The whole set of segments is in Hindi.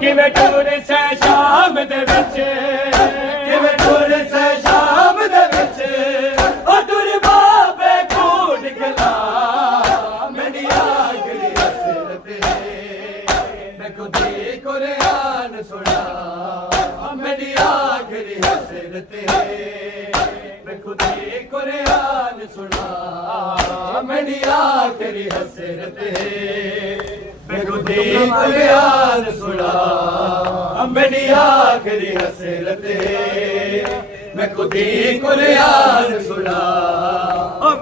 किवें टुर से शाम दे विच किवें टुर से शाम दे विच ओ टुर बाबे कूड़ गला मेरी आखिरी हसरत मैं खुदी कुरान सुना मेरी आखिरी हसरत मैं खुदी कुरान सुना मेरी आखिरी हसरत मैं खुदी कुरान सुना मेरी आखिरी हसरत मैं खुदी कुरान सुना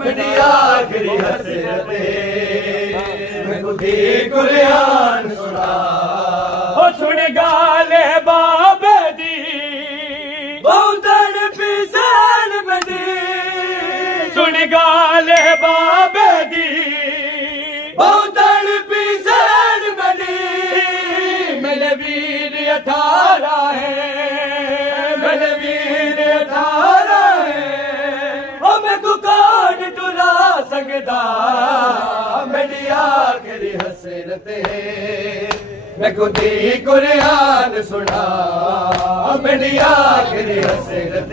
मेरी आखिरी हसरत मैं खुदी कुरान सुना ओ सुन गाले बाबे दी बहुत पिसान मदी सुन गाले बाबे दी बहुत पिसान मदी मेरे वीर 18 है मेरे वीर 18 है ओ मैं कुकान टुरा सकदा मेरी आखिरी हसरत मैं खुदी कुरान सुना मेरी आखिरी हसरत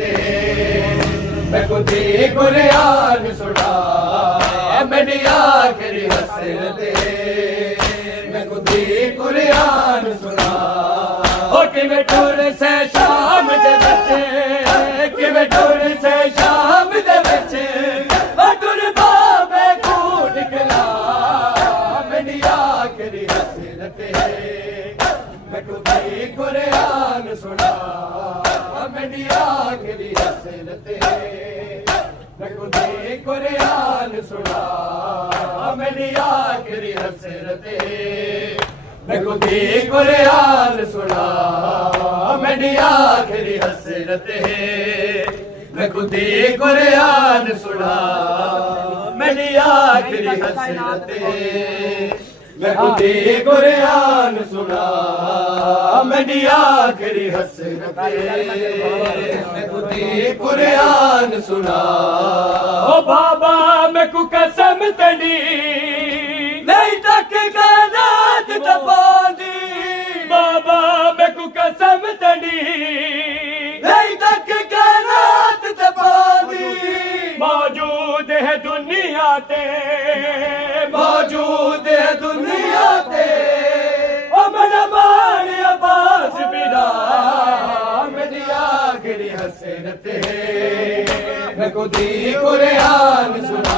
मैं खुदी कुरान सुना मेरी आखिरी हसरत मैं खुदी कुरान सुना ओ किवें टुर से शाम दे विच किवें टुर से शाम दे विच ओ टुर बाबे कूड़ गला मेरी आखिरी हसरत मैं खुदी कुरान सुना मेरी आखिरी हसरत मैं खुदी कुरान सुना मेरी आखिरी हसरत मैं खुदी कुरान सुना मेरी आखिरी हसरत मैं खुदी कुरान सुना मेरी आखिरी हसरत मैं खुदी कुरान सुना मेरी आखिरी हसरत मैं खुदी कुरान सुना ओ बाबा मैं को कसम तड़ी नहीं तक रात तपादी बाबा मैं को कसम तड़ी नहीं तक रात तपादी मौजूद है दुनिया ते मौजूद है दुनिया ते ओ मेरा मान अब्बास बिरा मेरी आखिरी हसरत मैं खुदी कुरान सुना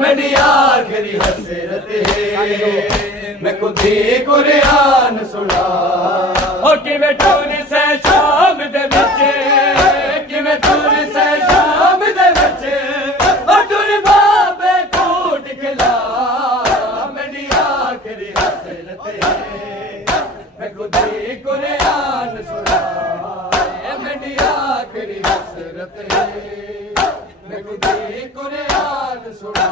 मेरी आखिरी हसरत मैं खुदी कुरान सुना ओ किवें टुर से शाम दे विच किवें टुर से शाम दे विच ओ टुर बाबे कूड़ गला मेरी आखिरी हसरत मैं खुदी कुरान सुना मेरी आखिरी हसरत मैं खुदी कुरान सुना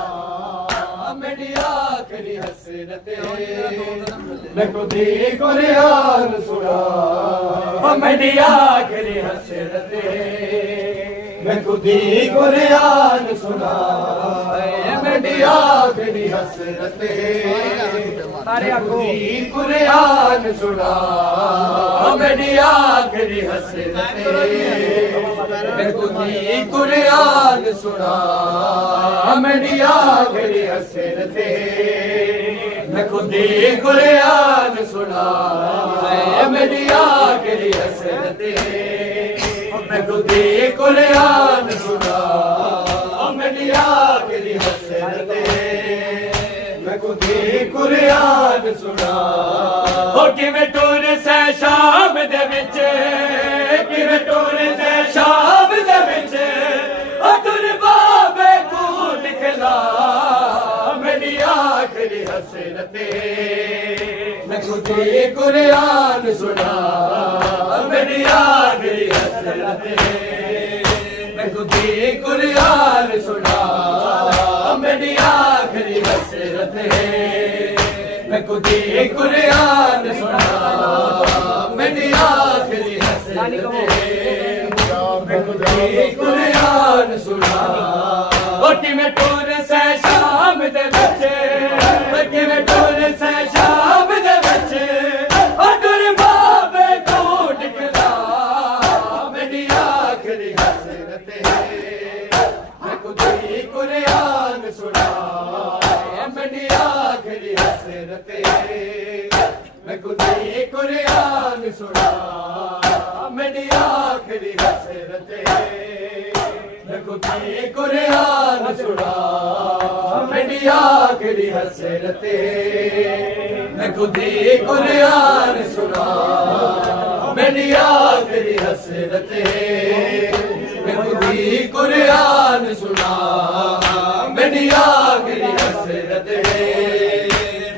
मेरी आखिरी हसरत मैं खुदी कुरान सुना मेरी आखिरी हसरत मैं खुदी कुरान सुना मेरी आखिरी हसरत मैं खुदी कुरान सुना मेरी आखिरी हसरत मैं खुदी कुरान सुना मेरी आखिरी हसरत मैं खुदी कुरान सुना मेरी आखिरी हसरत मैं खुदी कुरान सुना मेरी आखिरी हसरत मैं खुदी कुरान सुना ओ किवें टुर से शाम दे विच किवें टुर से शाम दे विच ओ टुर बाबे कूड़ गला मेरी आखिरी हसरत मैं खुदी कुरान सुना मेरी आखिरी हसरत मैं खुदी कुरान सुना मेरी आखिरी हसरत मैं खुदी कुरान सुना मेरी आखिरी हसरत मैं खुदी कुरान सुना किवें टुर सै शाम दे विच किवें टुर सै शाम दे विच टुर बाबे तूं निकला मेरी आखिरी हसरत है मैं खुदी कुरान सुना मेरी आखिरी हसरत है मैं खुदी कुरान सुना मेरी आखिरी हसरत है मैं खुदी कुरान सुना मेरी आखिरी हसरत है मैं खुदी कुरान सुना मेरी आखिरी हसरत है मैं खुदी कुरान सुना मेरी आखिरी हसरत है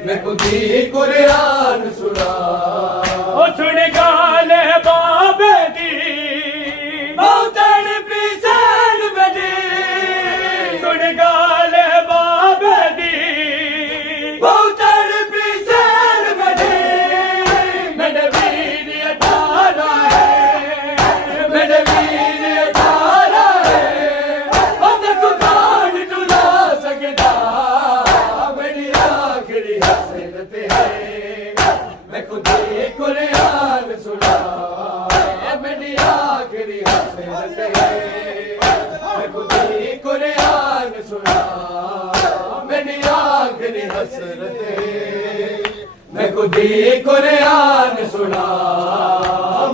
मैं खुदी कुरान सुना ओ सुन गाल बाबे दी बहुतन पिसन बड़ी सुन गाल बाबे दी बहुतन पिसन बड़ी मेरे वीर अठारा है मेरे वीर अठारा है हम कुकान टुला सकता मेरी आखिरी हसरत है मैं खुदी कुरान सुना मेरी आखिरी हसरत है मैं खुदी कुरान सुना मेरी आखिरी हसरत है मैं खुदी कुरान सुना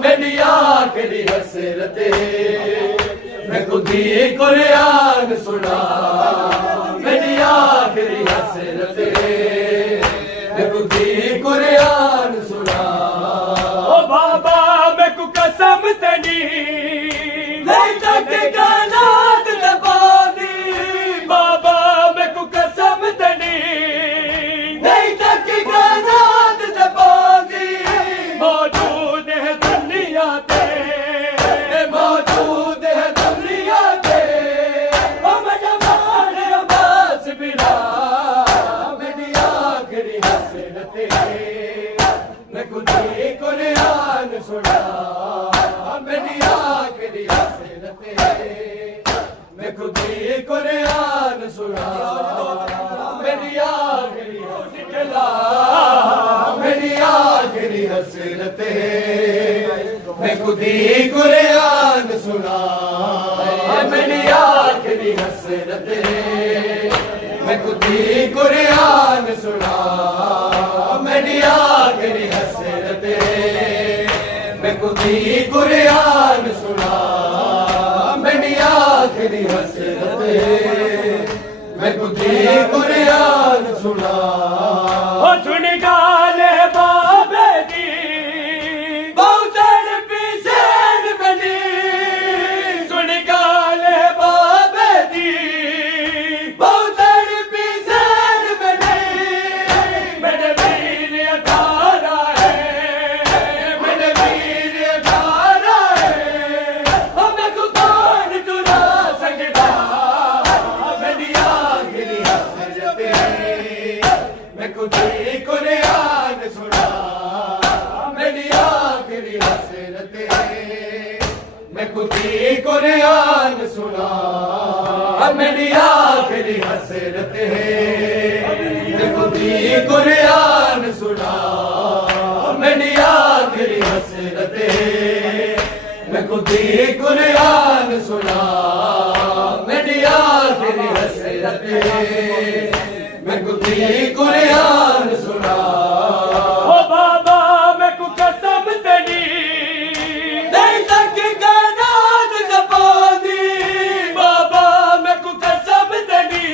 मेरी आखिरी हसरत है मैं खुदी कुरान सुना मेरी आखिरी हसरत है मैं खुदी कुरान सुना ओ बाबा मैं को कसम तनी नहीं तक कानात दबादी बाबा मैं को कसम तनी नहीं तक कानात दबादी मौजूद है दुनिया ते मौजूद है दुनिया के ओ मजमान अब्बास बिना मेरी आखिरी हसरत है मैं खुदी कुरान सुना मेरी आखिरी हसरत है मैं खुदी कुरान सुना मेरी आखिरी निकला मेरी आखिरी हसरत है मैं खुदी कुरान सुना मेरी आखिरी हसरत है मैं खुदी कुरान सुना मेरी आखिरी हसरत है मैं खुदी कुरान सुना मेरी आखिरी हसरत है मैं खुदी कुरान सुना ओ सुन गाल बाबे दी बहुतन पिसन बनी सुन गाल बाबे दी बहुतन पिसन बनी मेरे वीर अठारा है मेरे वीर अठारा है हमें कुकान टुरा सकता मेरी आखिरी हसरत है मैं खुदी कुरान सुना मेरी आखिरी हसरत है मैं खुदी कुरान सुना मेरी आखिरी हसरत है मैं खुदी कुरान सुना मेरी आखिरी हसरत है मैं खुदी कुरान सुना मेरी आखिरी हसरत है मैं खुदी कुरान सुना ओ बाबा मैं को कसम तनी नहीं तक कानात दबादी बाबा मैं को कसम तनी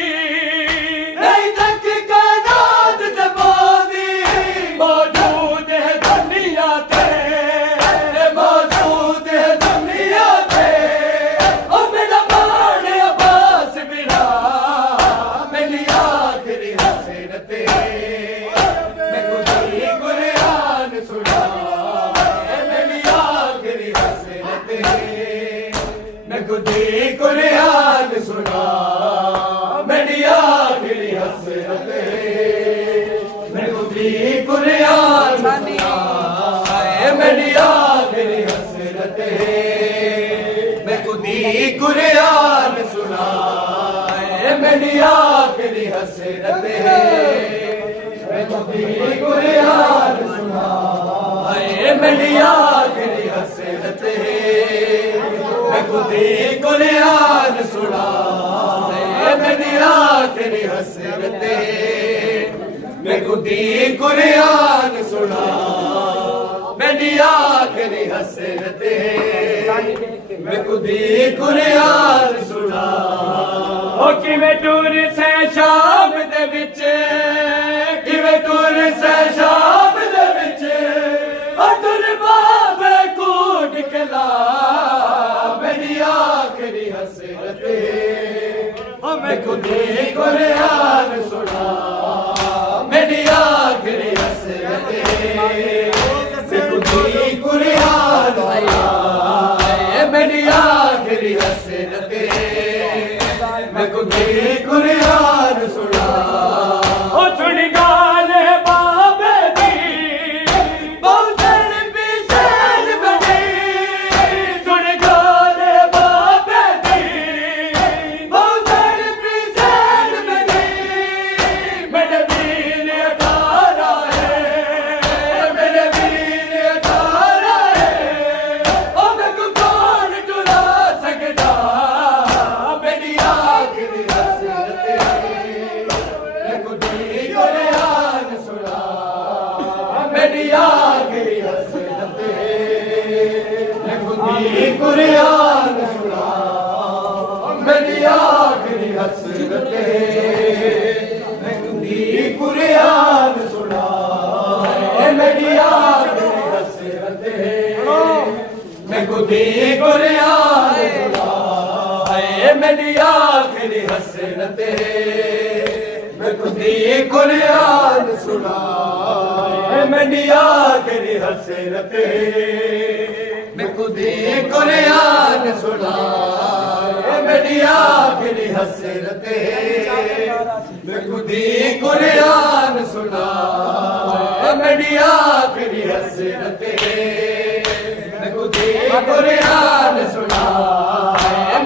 नहीं तक कानात दबादी मौजूद है दुनिया ते मौजूद है दुनिया पे ओ मेरा मान अब्बास बिना मेरी आखिरी हसरत है मैं खुदी कुरान सुना मेरी आखिरी हसरत है मैं खुदी कुरान सुना मेरी आखिरी हसरत है मैं खुदी कुरान सुना मेरी आखिरी हसरत है मैं खुदी कुरान सुना मेरी आखिरी हसरत है मैं खुदी कुरान सुना हाय मेरी आखिरी हसरत है मैं खुदी कुरान सुना हाय मेरी आखिरी हसरत है मैं खुदी कुरान सुना मेरी आखिरी हसरत है मैं खुदी कुरान सुना ओ किवें टूर से शाम दे विच किवें टूर से शाम दे विच अटुर बाबे कूट कला मेरी आखिरी हसरत है मैं खुदी कुरान सुना मेरी आखिरी हसरत है मैं खुदी कुरान सुना मेरी आखिरी हसरत है मैं खुदी कुरान सुना ओ सुन गाल बाबे दी बहुत पिछड़ बनी सुन गाल बाबे दी बहुत पिछड़ बनी मेरे वीर 18 है मेरे वीर 18 है ओ मैं को कौन टुरा सकता मेरी आखिरी हसरत है मैं खुदी कुरान सुना मेरी आखिरी हसरत है मैं खुदी कुरान सुना मेरी आखिरी हसरत है मैं खुदी कुरान सुना मेरी आखिरी हसरत है मैं खुदी कुरान सुना मेरी आखिरी हसरत है मैं खुदी कुरान सुना मेरी आखिरी हसरत है मैं खुदी कुरान सुना मेरी आखिरी हसरत है मैं खुदी कुरान सुना मेरी आखिरी हसरत है मैं खुदी कुरान सुना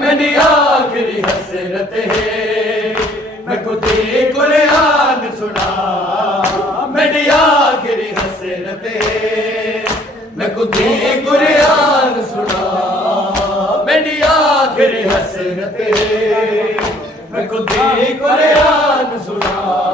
मेरी आखिरी हसरत है मैं खुदी कुरान सुना मेरी आखिरी हसरत है मैं खुदी कुरान सुना मेरी आखिरी हसरत है मैं खुदी कुरान सुना